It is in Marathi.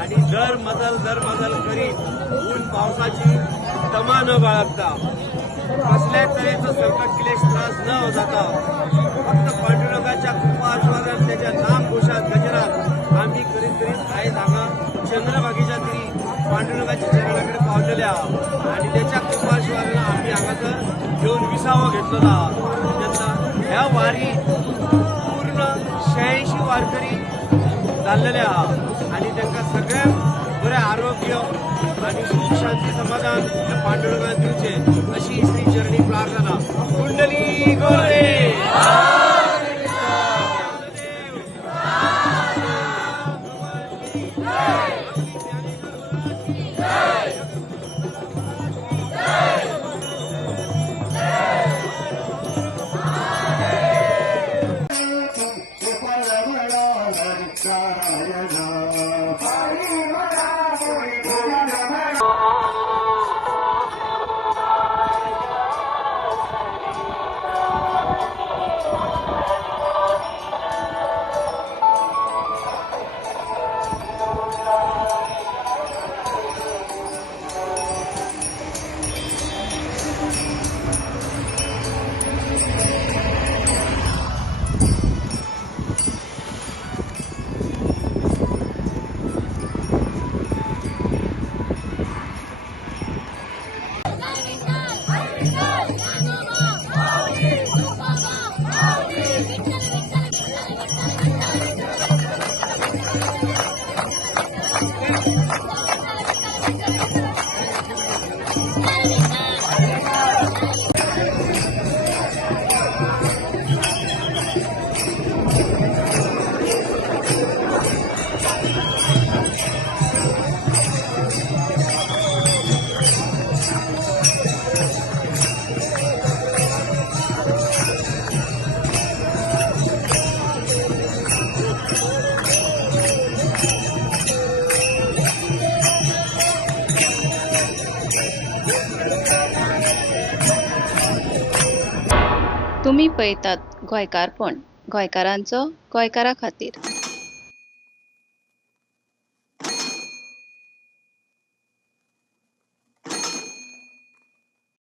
आणि दर मजल करीत ऊन पावसाची तमा न बाळगता कसल्याच तऱ्हेचं संकट क्लेश त्रास न जाता फक्त पांडुरंगाच्या कृपा आशीर्वादात त्याच्या नामघोषात गजरात आम्ही करीत आहेत हांगा चंद्रभागेच्या तरी पांडुरंगाच्या चरणाकडे पावलेले आहात आणि त्याच्या कृपा आशीर्वादानं आम्ही हांगासर घेऊन विसावो घेतलेला तेन्ना ह्या वारी पूर्ण 86 वारकरी जाल्लेले आहात आणि तांकां सगळ्यांक बरें आरोग्य आणि सुख शांती समाधान पांडुरंगान दिवचे अशी श्री चरणी प्रार्थना कुंडली गोरे तुम्ही पळयतात गोंयकारपण गोंयकारांचो गोंयकारा खातीर।